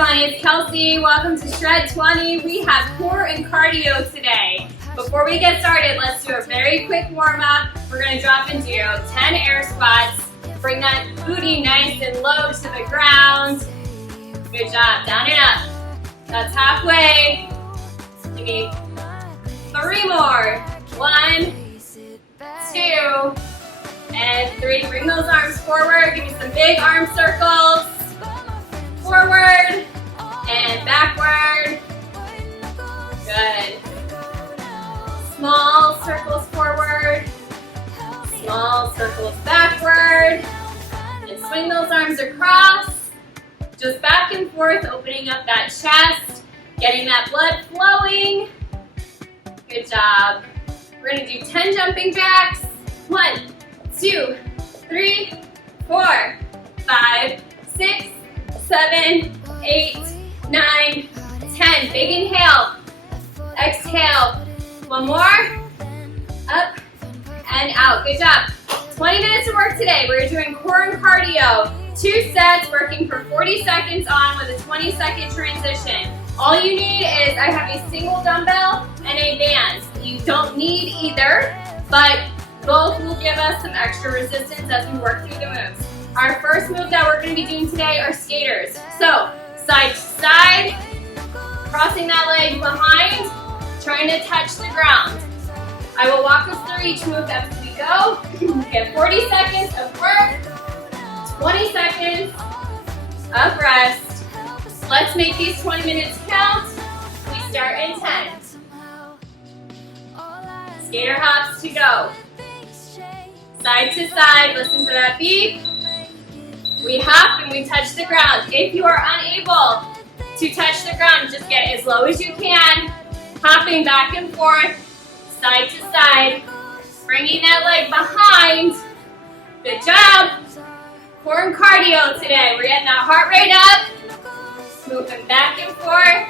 everyone, it's Kelsey. Welcome to Shred 20. We have core and cardio today. Before we get started, let's do a very quick warm-up. We're going to drop into 10 air squats. Bring that booty nice and low to the ground. Good job. Down and up. That's halfway. Give me 3 more. 1, 2, and 3. Bring those arms forward. Give me some big arm circles. Forward and backward. Good. Small circles forward. Small circles backward. And swing those arms across. Just back and forth, opening up that chest, getting that blood flowing. Good job. We're going to do 10 jumping jacks. 1, 2, 3, 4, 5, 6, 7, 8, 9, 10. Big inhale. Exhale. 1 more. Up and out. Good job. 20 minutes of work today. We're doing core and cardio. 2 sets, working for 40 seconds on with a 20-second transition. All you need is, I have a single dumbbell and a band. You don't need either, but both will give us some extra resistance as we work through the moves. Our first move that we're going to be doing today are skaters. So, side to side, crossing that leg behind, trying to touch the ground. I will walk us through each move as we go. We have 40 seconds of work, 20 seconds of rest. Let's make these 20 minutes count. We start in 10. Skater hops to go. Side to side, listen for that beep. We hop and we touch the ground. If you are unable to touch the ground, just get as low as you can. Hopping back and forth, side to side. Bringing that leg behind. Good job. Core and cardio today. We're getting that heart rate up. Moving back and forth.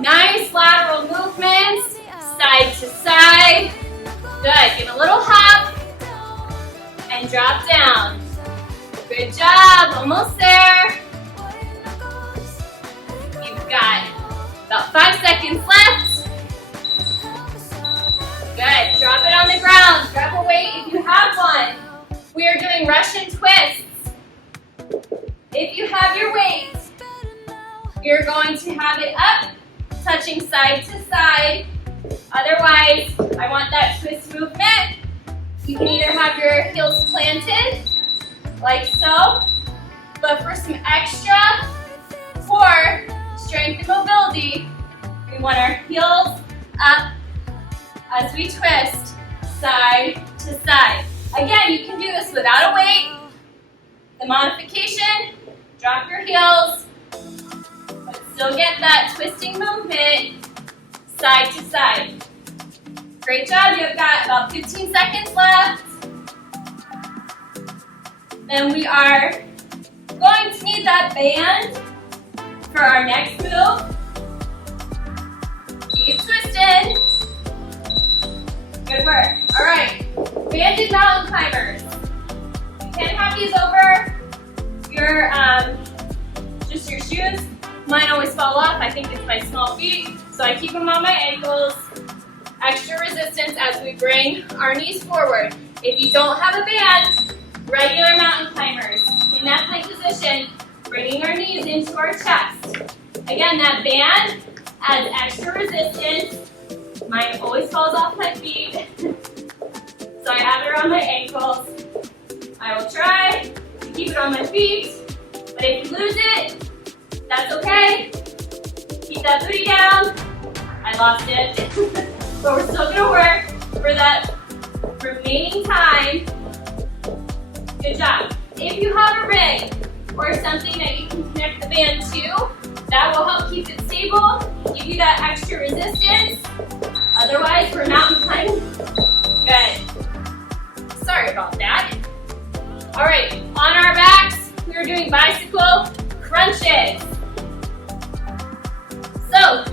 Nice lateral movements, side to side. Good. Give a little hop and drop down. Good job. Almost there. You've got about 5 seconds left. Good. Drop it on the ground. Grab a weight if you have one. We are doing Russian twists. If you have your weight, you're going to have it up, touching side to side. Otherwise, I want that twist movement. You can either have your heels planted, like so, but for some extra core strength and mobility, we want our heels up as we twist side to side. Again, you can do this without a weight. The modification, drop your heels, but still get that twisting movement side to side. Great job, you've got about 15 seconds left. Then we are going to need that band for our next move. Keep twisting. Good work. All right, banded mountain climbers. You can have these over your just your shoes. Mine always fall off. I think it's my small feet, so I keep them on my ankles. Extra resistance as we bring our knees forward. If you don't have a band, regular mountain climbers. In that plank position, bringing our knees into our chest. Again, that band adds extra resistance. Mine always falls off my feet, so I have it around my ankles. I will try to keep it on my feet, but if you lose it, that's okay. Keep that booty down. I lost it, but we're still gonna work for that remaining time. Good job. If you have a rig or something that you can connect the band to, that will help keep it stable, give you that extra resistance. Otherwise, we're mountain climbing. Good. Sorry about that. All right, on our backs, we are doing bicycle crunches. So,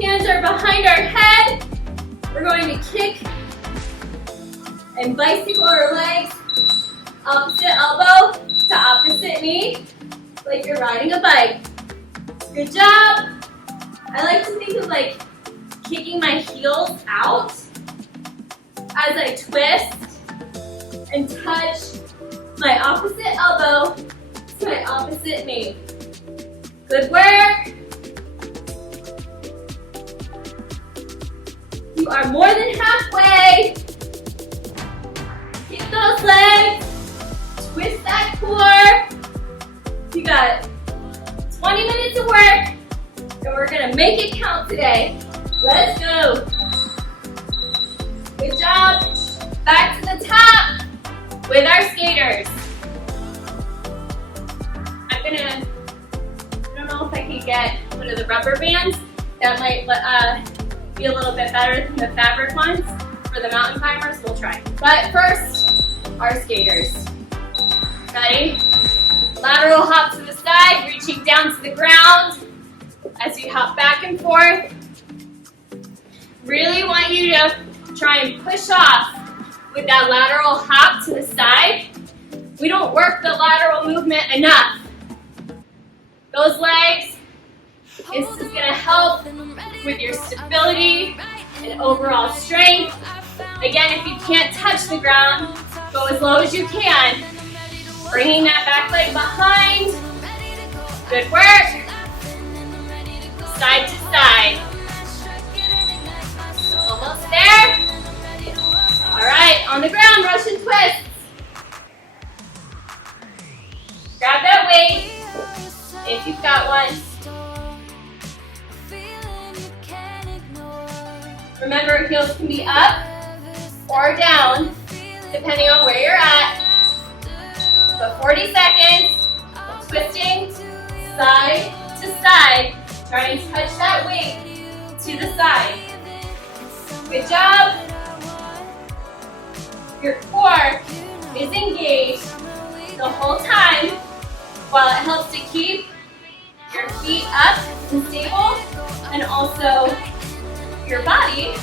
hands are behind our head. We're going to kick and bicycle our legs opposite elbow to opposite knee. like you're riding a bike. Good job. I like to think of like kicking my heels out as I twist and touch my opposite elbow to my opposite knee. Good work. You are more than halfway. Kick those legs. Twist that core. You got 20 minutes of work, and we're gonna make it count today. Let's go. Good job. Back to the top with our skaters. I don't know if I can get one of the rubber bands. That might be a little bit better than the fabric ones. For the mountain climbers, we'll try. But first, our skaters. Ready? Lateral hop to the side, reaching down to the ground as you hop back and forth. Really want you to try and push off with that lateral hop to the side. We don't work the lateral movement enough. Those legs, this is gonna help with your stability and overall strength. Again, if you can't touch the ground, go as low as you can. Bringing that back leg behind. Good work. Side to side. Almost there. All right, on the ground, Russian twists. Grab that weight if you've got one. Remember, heels can be up or down, depending on where you're at. So 40 seconds, twisting side to side. Try and touch that weight to the side. Good job. Your core is engaged the whole time while it helps to keep your feet up and stable, and also your body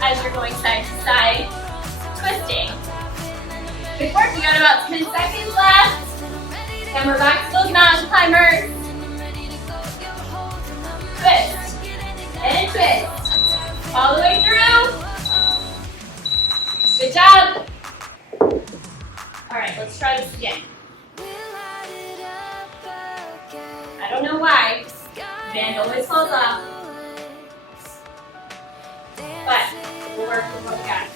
as you're going side to side, twisting. Good work, we got about 10 seconds left. And we're back to those mountain climbers. Twist and twist. All the way through. Good job. All right, let's try this again. I don't know why. Band always falls off. But we'll work with what we got.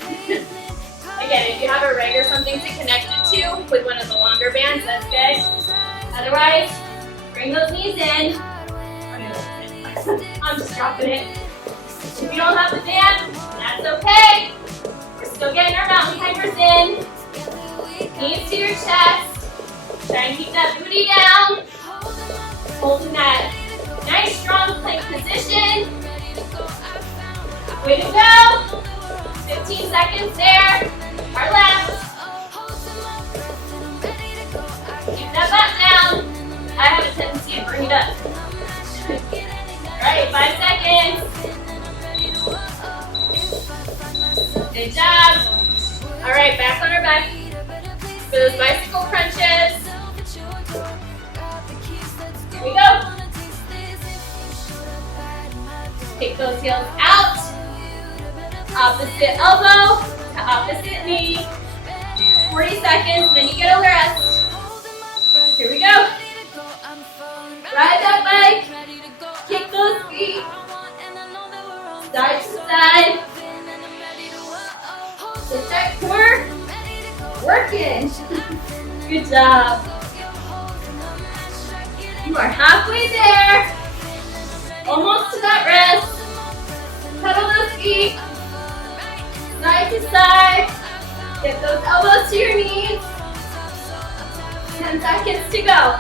Again, if you have a ring or something to connect it to with one of the longer bands, that's good. Otherwise, bring those knees in. I'm just dropping it. If you don't have the band, that's okay. We're still getting our mountain climbers in. Knees to your chest. Try and keep that booty down. Holding that nice strong plank position. Way to go. 15 seconds there. Our left. Keep that butt down. I have a tendency to bring it up. Alright, 5 seconds. Good job. Alright, back on our back. For those bicycle crunches. Here we go. Take those heels out. Opposite elbow to opposite knee. 40 seconds, then you get a rest. Here we go. Ride that bike. Kick those feet. Side to side. Get that core working. Good job. You are halfway there. Almost to that rest. Pedal those feet. Side to side. Get those elbows to your knees. 10 seconds to go.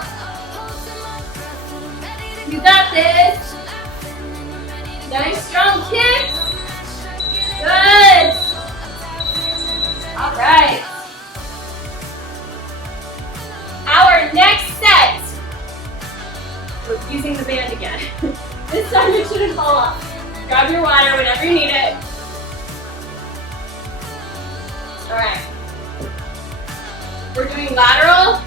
You got this. Nice strong kick. Good. All right. Our next set. We're using the band again. This time it shouldn't fall off. Grab your water whenever you need it. All right. We're doing lateral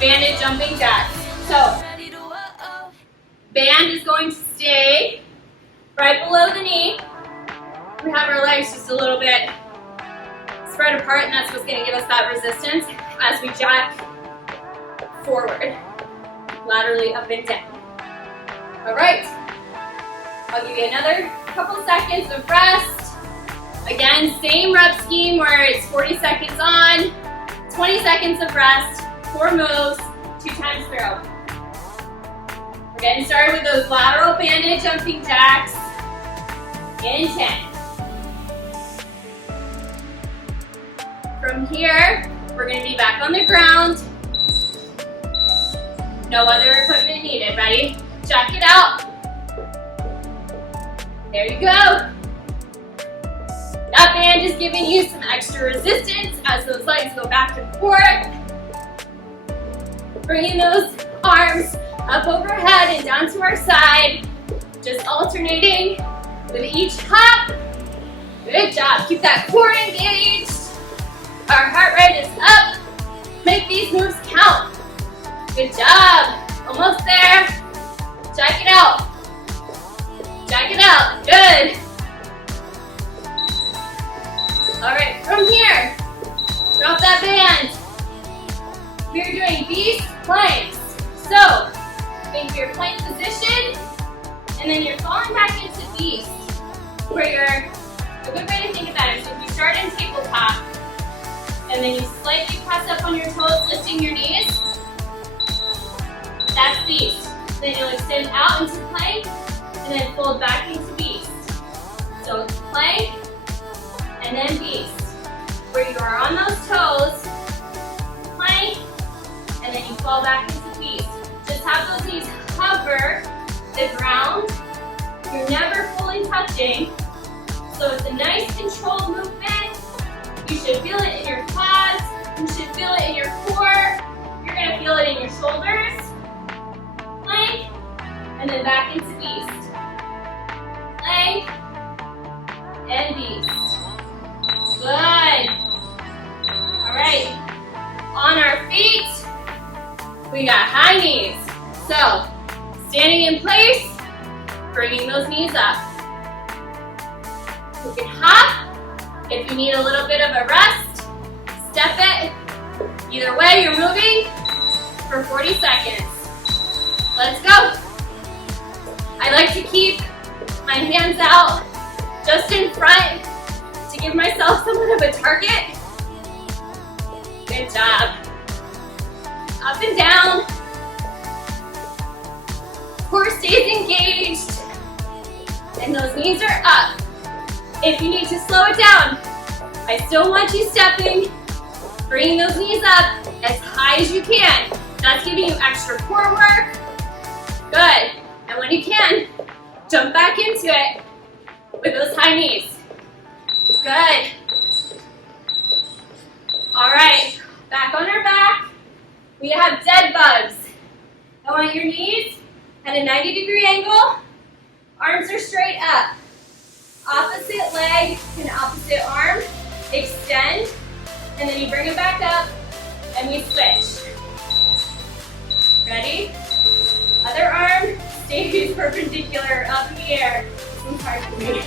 banded jumping jacks. So, band is going to stay right below the knee. We have our legs just a little bit spread apart, and that's what's going to give us that resistance as we jack forward, laterally up and down. All right, I'll give you another couple seconds of rest. Again, same rep scheme where it's 40 seconds on, 20 seconds of rest, 4 moves, 2 times throw. We're getting started with those lateral banded jumping jacks in 10. From here, we're going to be back on the ground. No other equipment needed. Ready? Jack it out. There you go. That band is giving you some extra resistance as those legs go back and forth. Bringing those arms up overhead and down to our side. Just alternating with each hop. Good job. Keep that core engaged. Our heart rate is up. Make these moves count. Good job. Almost there. Jack it out. Jack it out. Good. All right, from here, drop that band. We're doing beast planks. So, think your plank position, and then you're falling back into beast. A good way to think of that is if you start in tabletop, and then you slightly press up on your toes, lifting your knees, that's beast. Then you'll extend out into plank, and then fold back into beast. So it's plank, and then beast. Where you are on those toes, plank, and then you fall back into beast. Just have those knees hover the ground. You're never fully touching. So it's a nice controlled movement. You should feel it in your quads. You should feel it in your core. You're going to feel it in your shoulders. Plank, and then back into beast. Plank, and beast. Good. All right. On our feet, we got high knees. So, standing in place, bringing those knees up. You can hop. If you need a little bit of a rest, step it. Either way, you're moving for 40 seconds. Let's go. I like to keep my hands out just in front to give myself somewhat of a target. Good job. Up and down. Core stays engaged. And those knees are up. If you need to slow it down, I still want you stepping, bringing those knees up as high as you can. That's giving you extra core work. Good. And when you can, jump back into it with those high knees. Good. All right, back on our back. We have dead bugs. I want your knees at a 90-degree angle. Arms are straight up. Opposite leg and opposite arm. Extend, and then you bring it back up, and we switch. Ready? Other arm stays perpendicular up in the air. It's hard for me.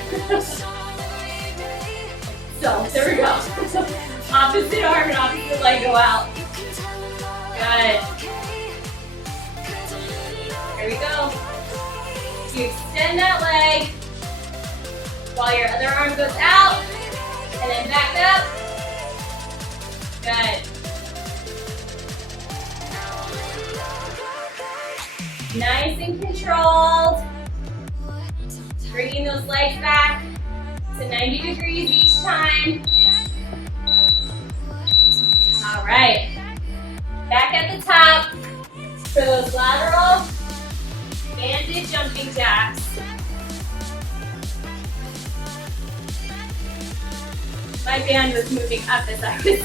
So, there we go. Opposite arm and opposite leg go out. Good. Here we go. You extend that leg while your other arm goes out, and then back up. Good. Nice and controlled. Bringing those legs back to 90 degrees each time. All right. Back at the top for those lateral banded jumping jacks. My band was moving up as I was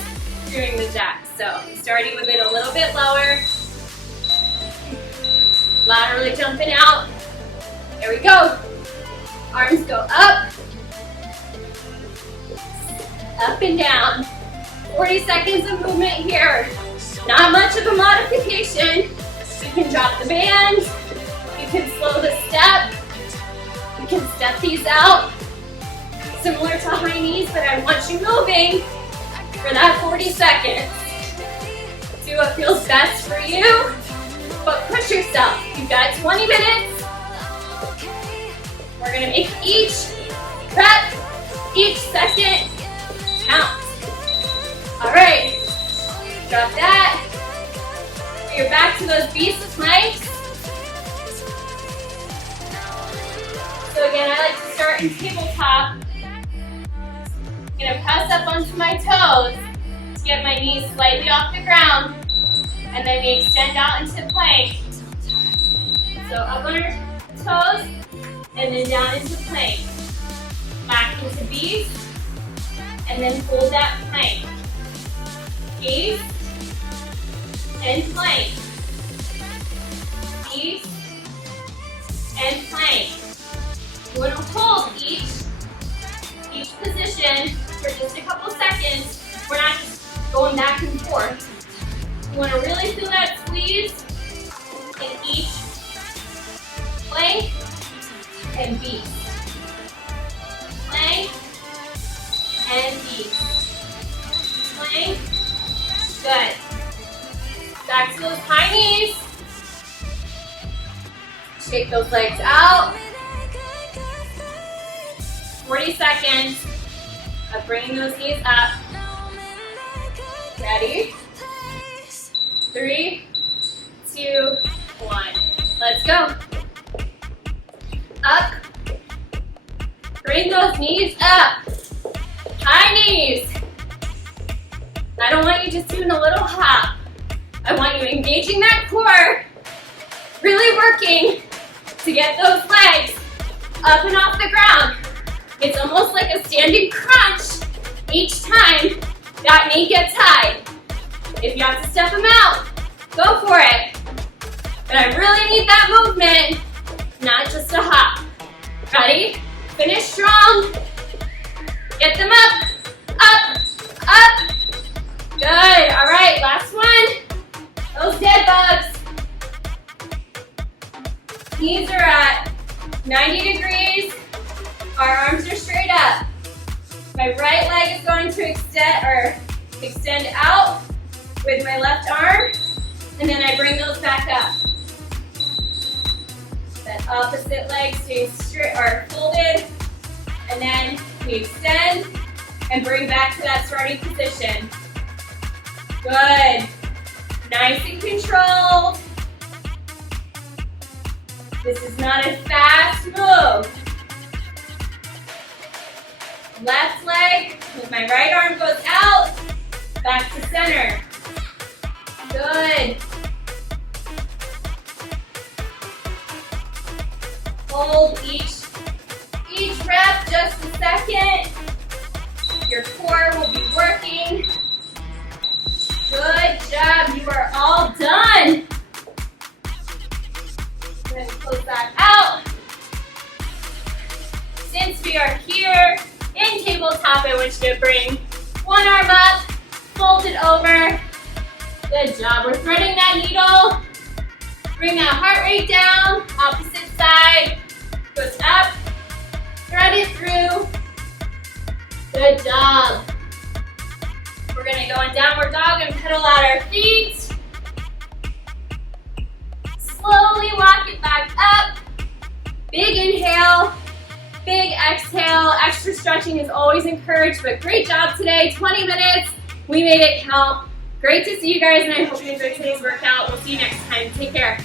doing the jacks, so I'm starting with it a little bit lower. Laterally jumping out. There we go. Arms go up. Up and down. 40 seconds of movement here. Not much of a modification. You can drop the band. You can slow the step. You can step these out. Similar to high knees, but I want you moving for that 40 seconds. Do what feels best for you, but push yourself. You've got 20 minutes. We're gonna make each rep, each second count. All right, drop that. You're back to those beast planks. So again, I like to start in tabletop. I'm gonna press up onto my toes to get my knees slightly off the ground, and then we extend out into plank. So up on our toes, and then down into plank. Back into beast, and then hold that plank. Beast, and plank. Beast, and plank. You want to hold each position for just a couple seconds. We're not just going back and forth. You want to really feel that squeeze in each plank and beast. Plank and beast. Plank. Good. Back to those high knees. Shake those legs out. 40 seconds of bringing those knees up. Ready? 3, 2, 1. Let's go. Up. Bring those knees up. High knees. I don't want you just doing a little hop. I want you engaging that core, really working to get those legs up and off the ground. It's almost like a standing crunch each time that knee gets high. If you have to step them out, go for it. But I really need that movement, not just a hop. Ready? Finish strong. Get them up, up, up. Good. All right, last one. Those dead bugs. Knees are at 90 degrees. Our arms are straight up. My right leg is going to extend out with my left arm, and then I bring those back up. That opposite leg stays straight or folded, and then we extend and bring back to that starting position. Good. Nice and controlled. This is not a fast move. Left leg with my right arm goes out, back to center. Good. Hold each rep just a second. Your core will be working. Good job. You are all done. Go ahead and close that out. Since we are here in tabletop, I want you to bring one arm up, fold it over. Good job. We're threading that needle. Bring that heart rate down. Opposite side. Goes up. Thread it through. Good job. We're going to go in downward dog and pedal out our feet. Slowly walk it back up. Big inhale. Big exhale. Extra stretching is always encouraged, but great job today. 20 minutes. We made it count. Great to see you guys, and I hope you enjoyed today's workout. We'll see you next time. Take care.